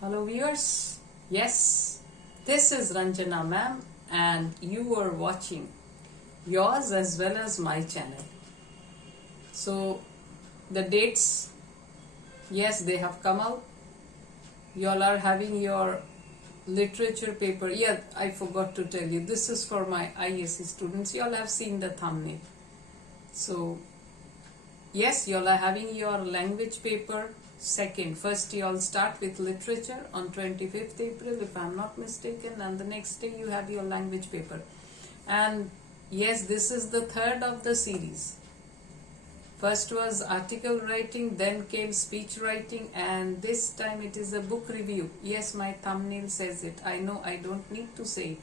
Hello viewers, yes, this is Ranjana ma'am and you are watching yours as well as my channel. So the dates, yes, they have come out. You all are having your literature paper. Yeah, I forgot to tell you, this is for my ISC students. You all have seen the thumbnail. So yes, you all are having your language paper. First you all start with literature on 25th April if I am not mistaken, and the next day you have your language paper. And yes, this is the third of the series. First was article writing, then came speech writing, and this time it is a book review. Yes, my thumbnail says it. I know I don't need to say it.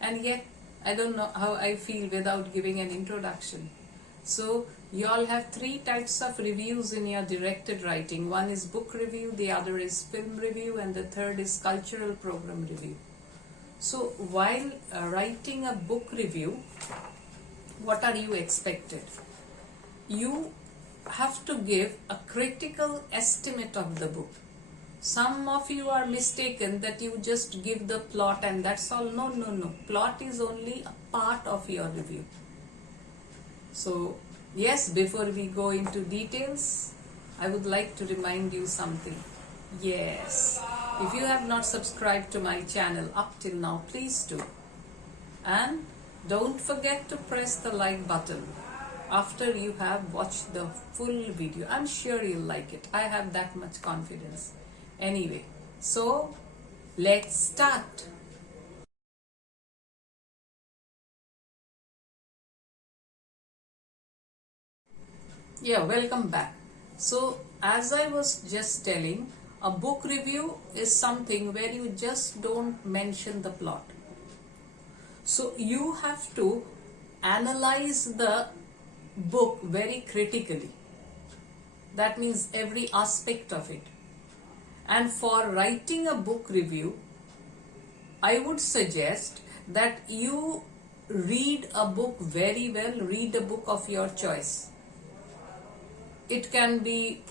And yet I don't know how I feel without giving an introduction. So you all have three types of reviews in your directed writing. One is book review, the other is film review, and the third is cultural program review. So while writing a book review, what are you expected? You have to give a critical estimate of the book. Some of you are mistaken that you just give the plot and that's all. No. Plot is only a part of your review. So yes, before we go into details, I would like to remind you something. Yes, if you have not subscribed to my channel up till now, please do. And don't forget to press the like button after you have watched the full video. I'm sure you'll like it. I have that much confidence. Anyway, so let's start. Yeah, welcome back. So as I was just telling, a book review is something where you just don't mention the plot. So you have to analyze the book very critically. That means every aspect of it. And for writing a book review, I would suggest that you read a book very well, read a book of your choice. It can be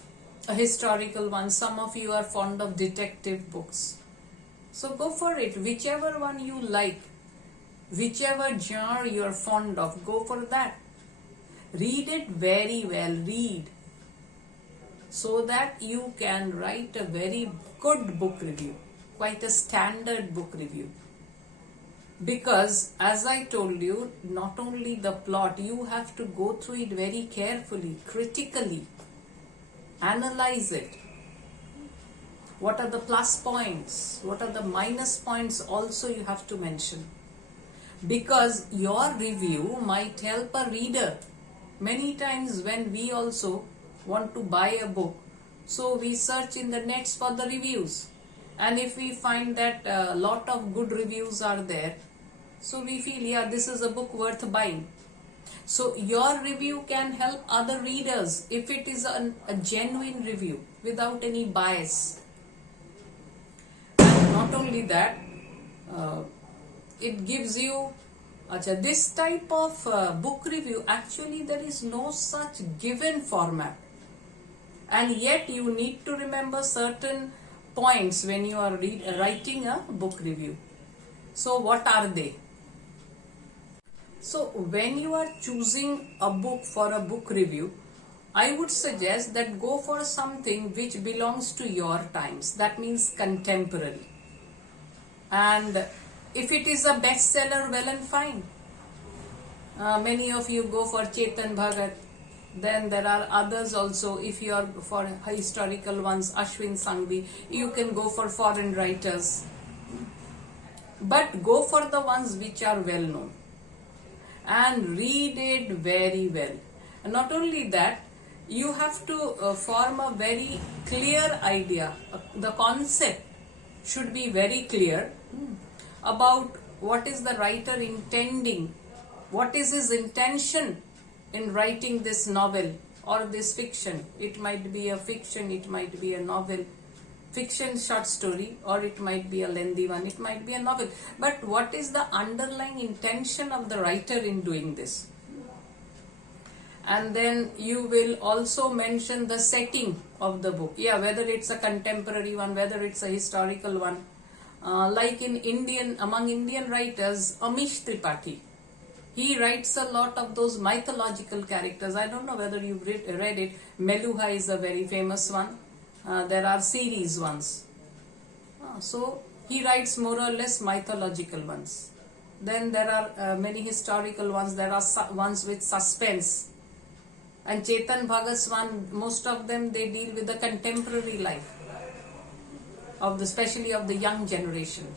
a historical one. Some of you are fond of detective books. So go for it. Whichever one you like, whichever genre you are fond of, go for that. Read it very well. Read. So that you can write a very good book review. Quite a standard book review. Because as I told you, not only the plot, you have to go through it very carefully, critically, analyze it. What are the plus points? What are the minus points also you have to mention. Because your review might help a reader. Many times when we also want to buy a book, so we search in the nets for the reviews. And if we find that a lot of good reviews are there, so we feel, yeah, this is a book worth buying. So your review can help other readers if it is a genuine review without any bias. And not only that, it gives you this type of book review. Actually, there is no such given format. And yet you need to remember certain points when you are writing a book review. So what are they? So when you are choosing a book for a book review, I would suggest that go for something which belongs to your times. That means contemporary. And if it is a bestseller, well and fine. Many of you go for Chetan Bhagat. Then there are others also. If you are for historical ones, Ashwin Sangvi, you can go for foreign writers. But go for the ones which are well known. And read it very well. And not only that, you have to form a very clear idea. The concept should be very clear about what is the writer intending, what is his intention in writing this novel or this fiction. It might be a fiction, it might be a novel, fiction short story, or it might be a lengthy one, it might be a novel. But what is the underlying intention of the writer in doing this? and then you will also mention the setting of the book. Yeah, whether it's a contemporary one, whether it's a historical one. Like among Indian writers, Amish Tripathi. He writes a lot of those mythological characters. I don't know whether you've read it. Meluha is a very famous one. There are series ones. So he writes more or less mythological ones. Then there are many historical ones. There are ones with suspense. And Chetan Bhagat's one, most of them, they deal with the contemporary life especially of the young generation.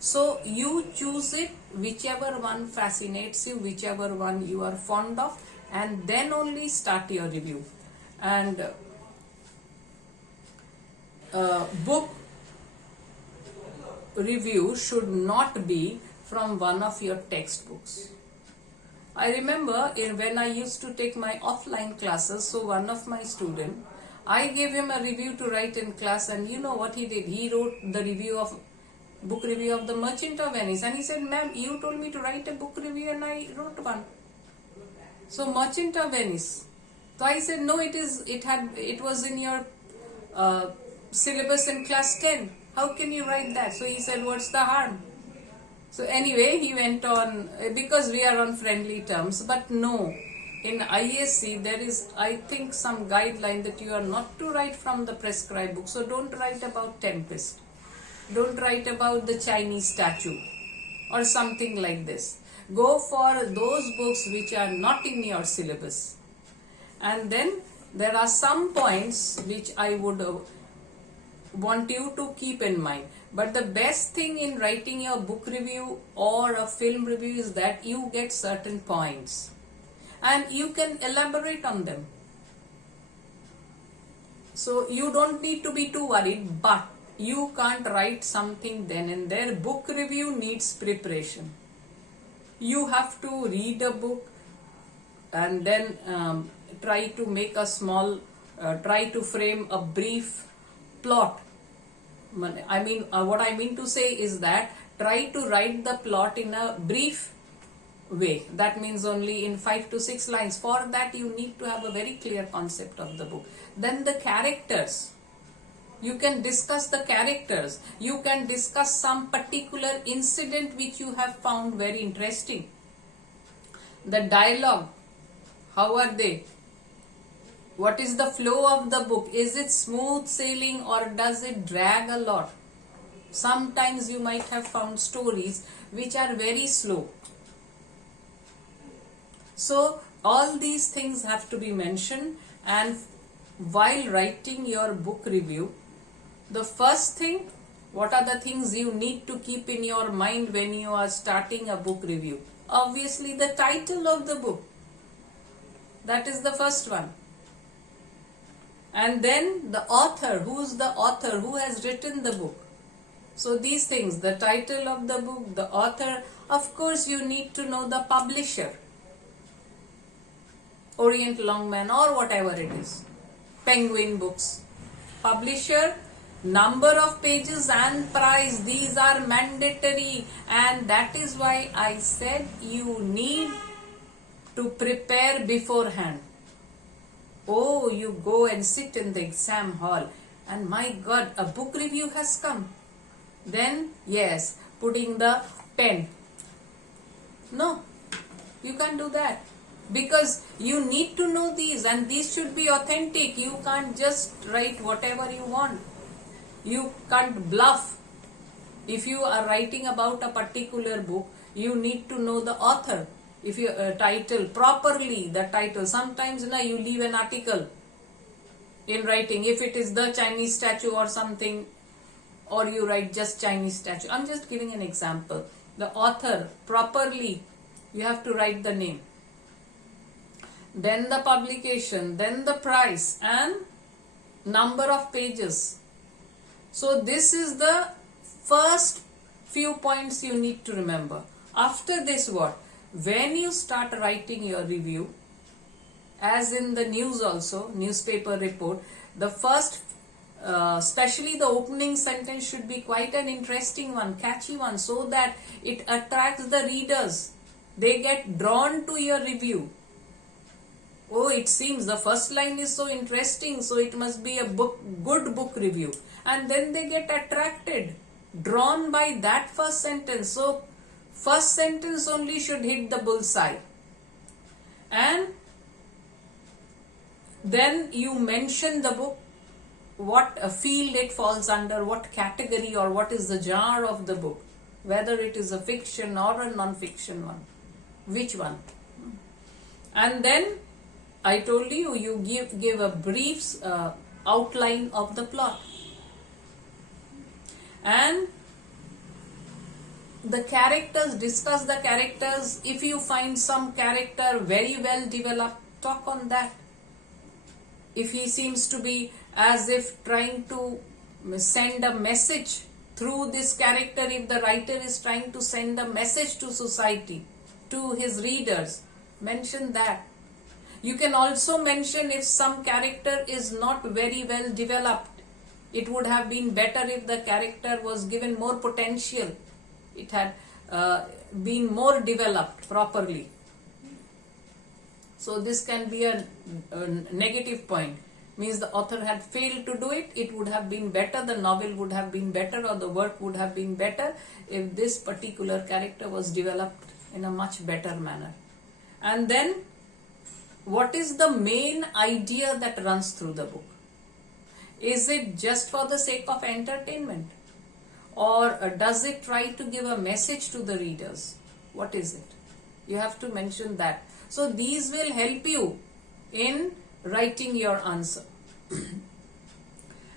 So you choose it, whichever one fascinates you, whichever one you are fond of, and then only start your review. And book review should not be from one of your textbooks. I remember when I used to take my offline classes, so one of my students, I gave him a review to write in class, and you know what he did? He wrote the book review of The Merchant of Venice, and he said, "Ma'am, you told me to write a book review and I wrote one." So Merchant of Venice. So I said, "No, it was in your syllabus in class 10. How can you write that?" So he said, "What's the harm?" So anyway, he went on, because we are on friendly terms, but no. In ISC, there is, I think, some guideline that you are not to write from the prescribed book. So don't write about Tempest. Don't write about the Chinese statue or something like this. Go for those books which are not in your syllabus. And then there are some points which I would want you to keep in mind. But the best thing in writing your book review or a film review is that you get certain points and you can elaborate on them. So you don't need to be too worried, but you can't write something then and there. Book review needs preparation. You have to read a book and then try to make try to frame a brief plot. What I mean to say is that try to write the plot in a brief way. That means only in 5 to 6 lines. For that you need to have a very clear concept of the book. Then the characters. You can discuss the characters. You can discuss some particular incident which you have found very interesting. The dialogue. How are they? What is the flow of the book? Is it smooth sailing or does it drag a lot? Sometimes you might have found stories which are very slow. So all these things have to be mentioned, and while writing your book review, the first thing, what are the things you need to keep in your mind when you are starting a book review? Obviously the title of the book. That is the first one. And then the author, who's the author, who has written the book. So these things, the title of the book, the author, of course you need to know the publisher. Orient Longman or whatever it is. Penguin Books. Publisher, number of pages and price, these are mandatory, and that is why I said you need to prepare beforehand. Oh, you go and sit in the exam hall and my God, a book review has come. Then, yes, putting the pen. No, you can't do that. Because you need to know these, and these should be authentic. You can't just write whatever you want. You can't bluff. If you are writing about a particular book, you need to know the author. If you title properly, the title. Sometimes you leave an article in writing. If it is the Chinese statue or something, or you write just Chinese statue. I'm just giving an example. The author, properly, you have to write the name. Then the publication, then the price and number of pages. So this is the first few points you need to remember. After this, what? When you start writing your review, as in the news also, newspaper report, the first, especially the opening sentence should be quite an interesting one, catchy one, so that it attracts the readers. They get drawn to your review. Oh, it seems the first line is so interesting, so it must be a good book review. And then they get attracted, drawn by that first sentence. So, first sentence only should hit the bullseye. And then you mention the book, what field it falls under, what category or what is the genre of the book, whether it is a fiction or a non-fiction one, which one. And then I told you, you give a brief outline of the plot. And the characters, discuss the characters. If you find some character very well developed, talk on that. If he seems to be as if trying to send a message through this character, if the writer is trying to send a message to society, to his readers, mention that. You can also mention if some character is not very well developed. It would have been better if the character was given more potential. It had been more developed properly. So this can be a negative point. Means the author had failed to do it. It would have been better, the novel would have been better, or the work would have been better if this particular character was developed in a much better manner. And then, what is the main idea that runs through the book? Is it just for the sake of entertainment? Or does it try to give a message to the readers? What is it? You have to mention that. So these will help you in writing your answer.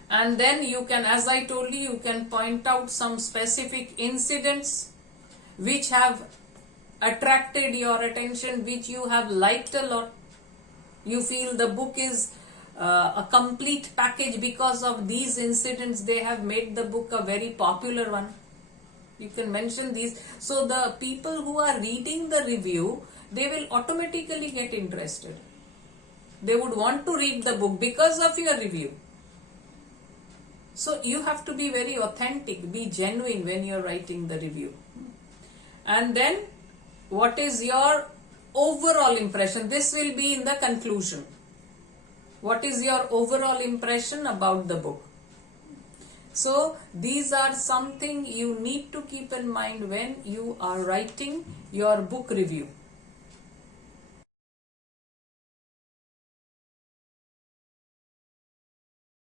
And then you can, as I told you, you can point out some specific incidents which have attracted your attention, which you have liked a lot. You feel the book is a complete package because of these incidents. They have made the book a very popular one. You can mention these. So the people who are reading the review, they will automatically get interested. They would want to read the book because of your review. So you have to be very authentic, be genuine when you're writing the review. And then, what is your overall impression? This will be in the conclusion. What is your overall impression about the book? So these are something you need to keep in mind when you are writing your book review.